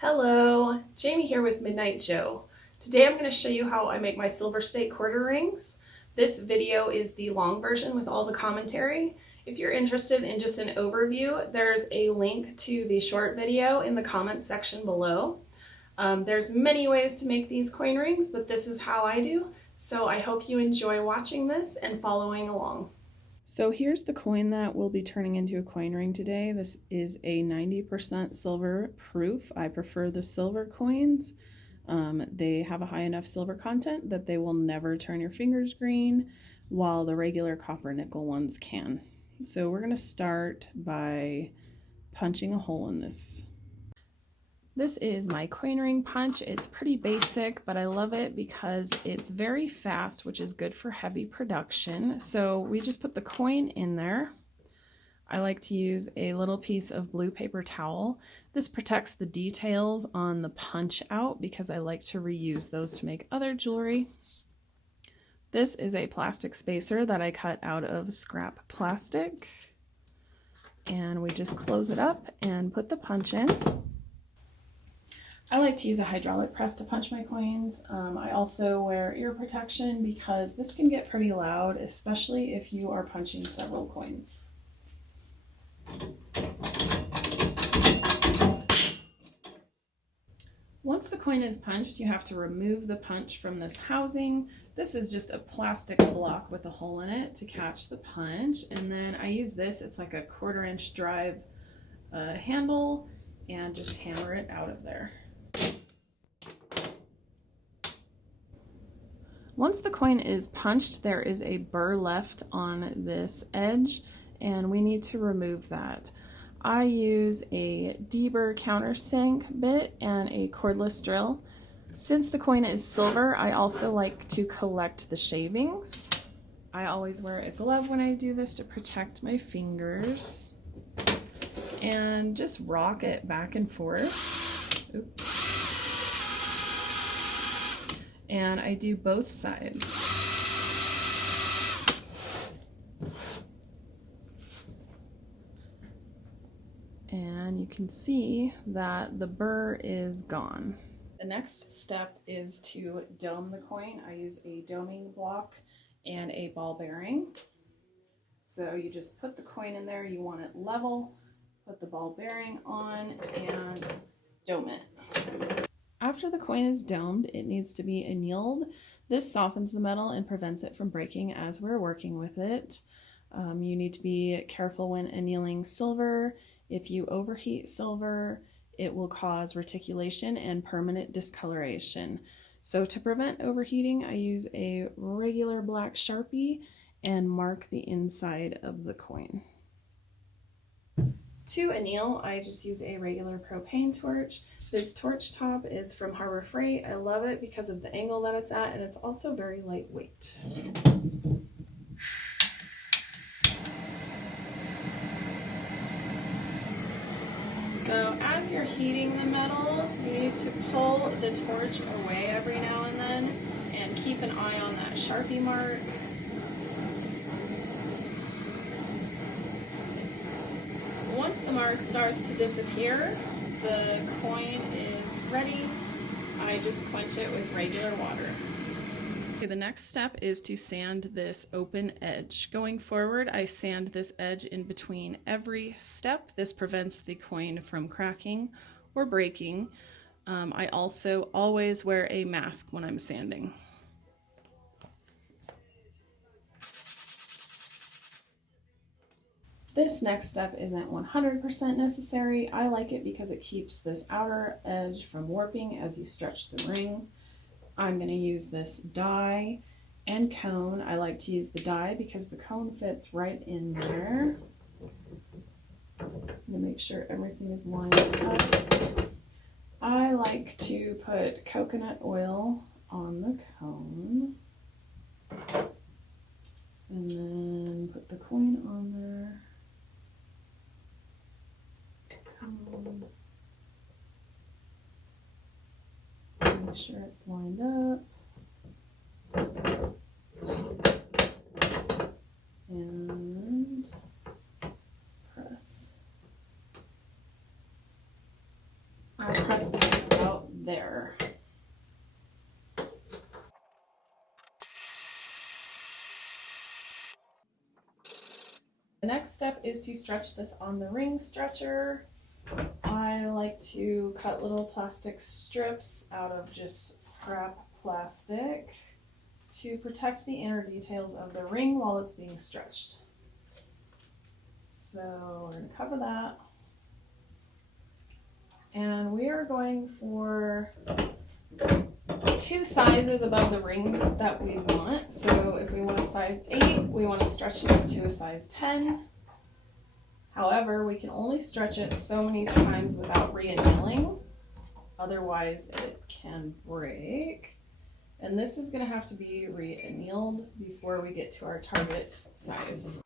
Hello, Jamie here with Midnight Joe. Today I'm going to show you how I make my silver state quarter rings. This video is the long version with all the commentary. If you're interested in just an overview, there's a link to the short video in the comments section below. There's many ways to make these coin rings, but this is how I do. So I hope you enjoy watching this and following along. So here's the coin that we'll be turning into a coin ring today. This is a 90% silver proof. I prefer the silver coins. They have a high enough silver content that they will never turn your fingers green, while the regular copper nickel ones can. So we're going to start by punching a hole in this. This is my coin ring punch. It's pretty basic, but I love it because it's very fast, which is good for heavy production. So we just put the coin in there. I like to use a little piece of blue paper towel. This protects the details on the punch out because I like to reuse those to make other jewelry. This is a plastic spacer that I cut out of scrap plastic. And we just close it up and put the punch in. I like to use a hydraulic press to punch my coins. I also wear ear protection because this can get pretty loud, especially if you are punching several coins. Once the coin is punched, you have to remove the punch from this housing. This is just a plastic block with a hole in it to catch the punch. And then I use this, it's like a 1/4 inch drive handle, and just hammer it out of there. Once the coin is punched, there is a burr left on this edge, and we need to remove that. I use a deburr countersink bit and a cordless drill. Since the coin is silver, I also like to collect the shavings. I always wear a glove when I do this to protect my fingers. And just rock it back and forth. Oops. And I do both sides. And you can see that the burr is gone. The next step is to dome the coin. I use a doming block and a ball bearing. So you just put the coin in there, you want it level, put the ball bearing on, and dome it. After the coin is domed, it needs to be annealed. This softens the metal and prevents it from breaking as we're working with it. You need to be careful when annealing silver. If you overheat silver, it will cause reticulation and permanent discoloration. So to prevent overheating, I use a regular black Sharpie and mark the inside of the coin. To anneal, I just use a regular propane torch. This torch top is from Harbor Freight. I love it because of the angle that it's at, and it's also very lightweight. So as you're heating the metal, you need to pull the torch away every now and then and keep an eye on that Sharpie mark. Once the mark starts to disappear, the coin is ready. I just quench it with regular water. Okay, the next step is to sand this open edge. Going forward, I sand this edge in between every step. This prevents the coin from cracking or breaking. I also always wear a mask when I'm sanding. This next step isn't 100% necessary. I like it because it keeps this outer edge from warping as you stretch the ring. I'm going to use this die and cone. I like to use the die because the cone fits right in there. I'm going to make sure everything is lined up. I like to put coconut oil on the cone and then put the coin on there. Make sure it's lined up. And press. I press just about there. The next step is to stretch this on the ring stretcher. I like to cut little plastic strips out of just scrap plastic to protect the inner details of the ring while it's being stretched. So we're going to cover that. And we are going for 2 sizes above the ring that we want. So if we want a size 8, we want to stretch this to a size 10. However, we can only stretch it so many times without re-annealing. Otherwise, it can break. And this is going to have to be re-annealed before we get to our target size.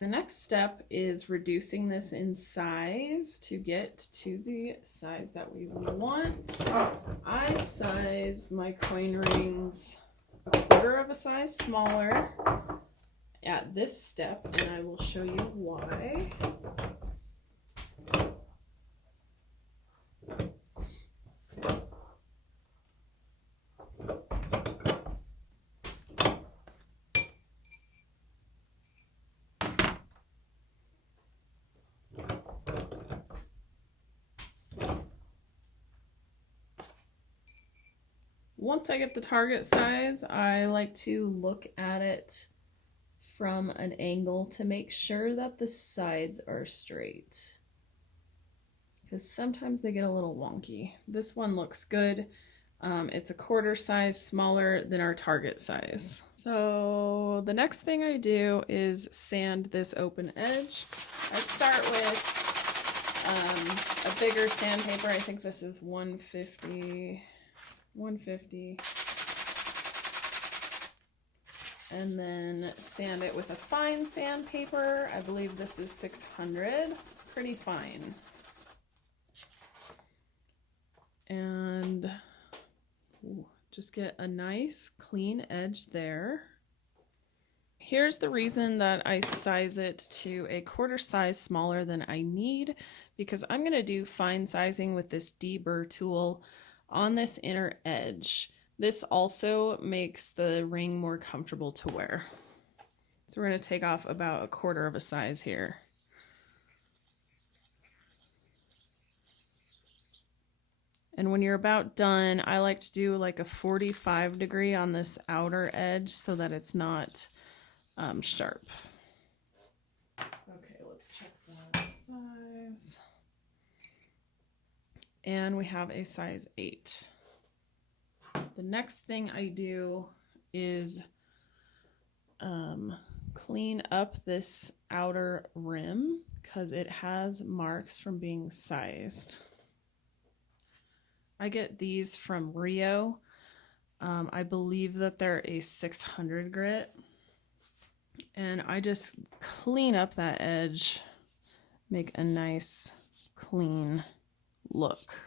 The next step is reducing this in size to get to the size that we want. I size my coin rings a quarter of a size smaller at this step, and I will show you why. Once I get the target size, I like to look at it from an angle to make sure that the sides are straight, because sometimes they get a little wonky. This one looks good. It's a quarter size smaller than our target size. So the next thing I do is sand this open edge. I start with a bigger sandpaper. I think this is 150, and then sand it with a fine sandpaper. I believe this is 600, pretty fine. And just get a nice clean edge there. Here's the reason that I size it to a quarter size smaller than I need, because I'm going to do fine sizing with this Burr tool on this inner edge. This also makes the ring more comfortable to wear. So we're going to take off about a quarter of a size here. And when you're about done, I like to do like a 45 degree on this outer edge so that it's not sharp. Okay, let's check that size. And we have a size 8. The next thing I do is clean up this outer rim because it has marks from being sized. I get these from Rio. I believe that they're a 600 grit. And I just clean up that edge, make a nice clean look.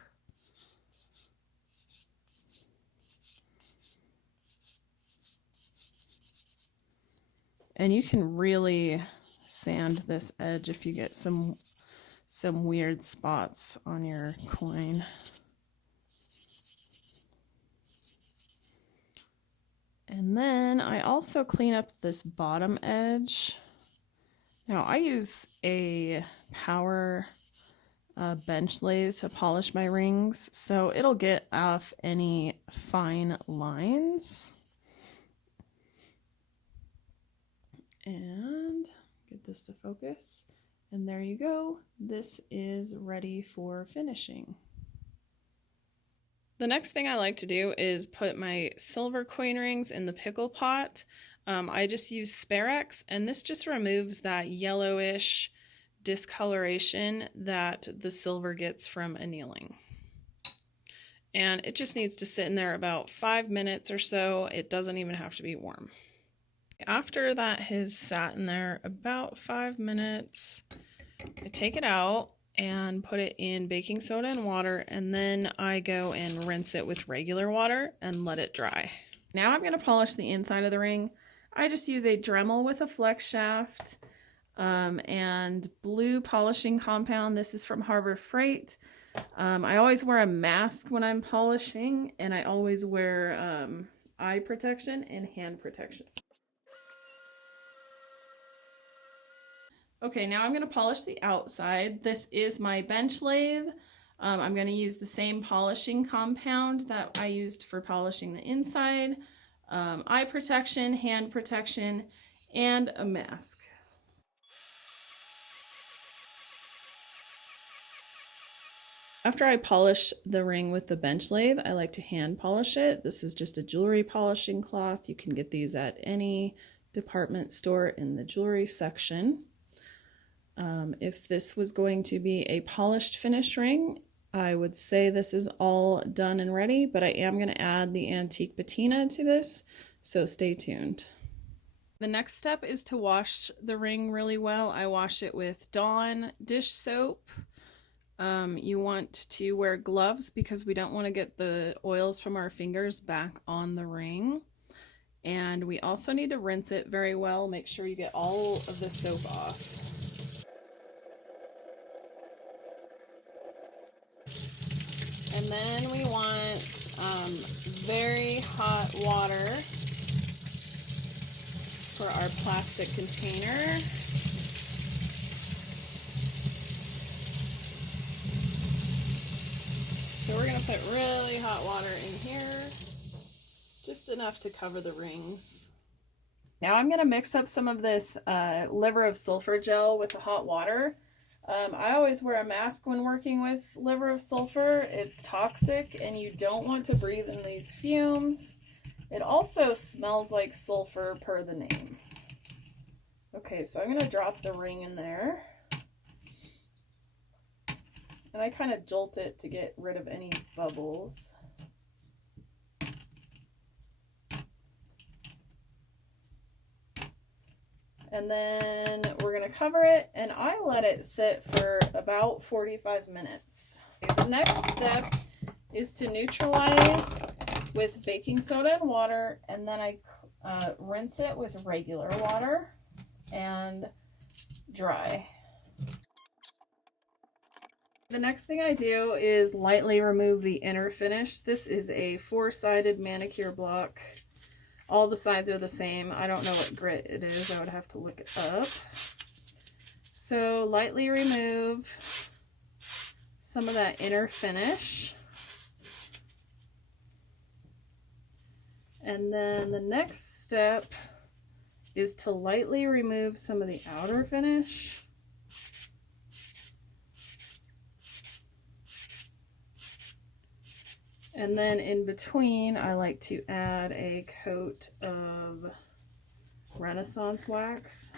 And you can really sand this edge if you get some weird spots on your coin. And then I also clean up this bottom edge. Now I use a power bench lathe to polish my rings, so it'll get off any fine lines. And get this to focus. And there you go. This is ready for finishing. The next thing I like to do is put my silver coin rings in the pickle pot. I just use Sparex, and this just removes that yellowish discoloration that the silver gets from annealing. And it just needs to sit in there about 5 minutes or so. It doesn't even have to be warm. After that has sat in there about 5 minutes, I take it out and put it in baking soda and water, and then I go and rinse it with regular water and let it dry. Now I'm going to polish the inside of the ring. I just use a Dremel with a flex shaft and blue polishing compound. This is from Harbor Freight. I always wear a mask when I'm polishing, and I always wear eye protection and hand protection. Okay, now I'm going to polish the outside. This is my bench lathe. I'm going to use the same polishing compound that I used for polishing the inside, eye protection, hand protection, and a mask. After I polish the ring with the bench lathe, I like to hand polish it. This is just a jewelry polishing cloth. You can get these at any department store in the jewelry section. If this was going to be a polished finish ring, I would say this is all done and ready, but I am going to add the antique patina to this, so stay tuned. The next step is to wash the ring really well. I wash it with Dawn dish soap. You want to wear gloves because we don't want to get the oils from our fingers back on the ring. And we also need to rinse it very well. Make sure you get all of the soap off. And then we want very hot water for our plastic container. So we're going to put really hot water in here, just enough to cover the rings. Now I'm going to mix up some of this liver of sulfur gel with the hot water. I always wear a mask when working with liver of sulfur. It's toxic and you don't want to breathe in these fumes. It also smells like sulfur per the name. Okay, so I'm going to drop the ring in there. And I kind of jolt it to get rid of any bubbles. And then we're going to cover it, and I let it sit for about 45 minutes. The next step is to neutralize with baking soda and water, and then I rinse it with regular water and dry. The next thing I do is lightly remove the inner finish. This is a 4-sided manicure block. All the sides are the same. I don't know what grit it is. I would have to look it up. So lightly remove some of that inner finish. And then the next step is to lightly remove some of the outer finish. And then in between, I like to add a coat of Renaissance wax.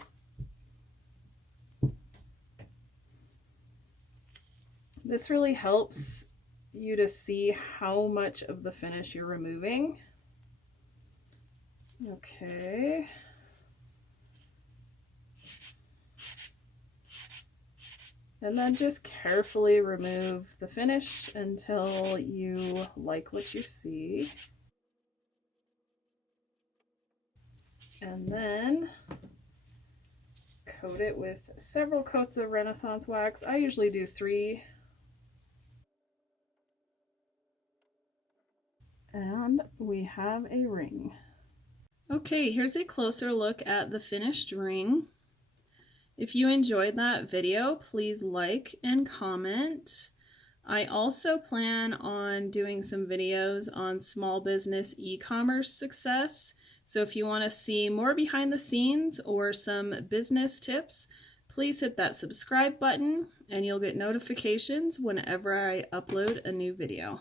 This really helps you to see how much of the finish you're removing. Okay. And then just carefully remove the finish until you like what you see. And then coat it with several coats of Renaissance wax. I usually do 3. And we have a ring. Okay, here's a closer look at the finished ring. If you enjoyed that video, please like and comment. I also plan on doing some videos on small business e-commerce success. So if you want to see more behind the scenes or some business tips, please hit that subscribe button and you'll get notifications whenever I upload a new video.